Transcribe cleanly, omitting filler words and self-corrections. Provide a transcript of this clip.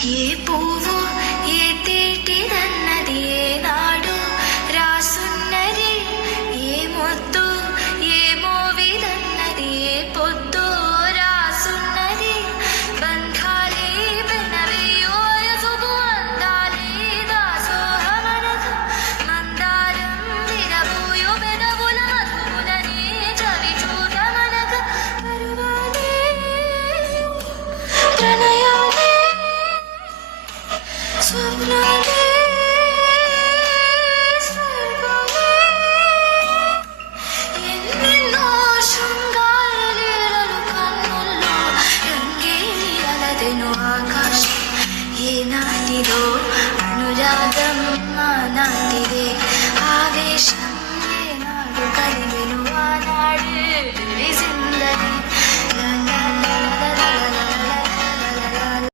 ఏ పువ్వు ఏ తేటిదన్నది ఏనాడు రాసున్నది, ఏ మొద్దు ఏ మోవిదన్నది ఏ పొద్దు రాసున్నది. బంధాలే పెనవేయో యసుగు అందాలే దాసోహమనదు, మందారం విరబూయో పెదవుల మధువులనే చవి చూడమనగ. పరువాలే ప్రణయాలే స్వప్నాలే స్వర్గాలే, ఎన్నెన్నో శృంగార లీలలు కన్నుల్లో రంగేలి అలదెను ఆకాశం. ఏనాటిదో అనురాగం ఆనాటిదే ఆవేశం, ఏనాడు కలిగెను ఆనాడే తెలిసింది.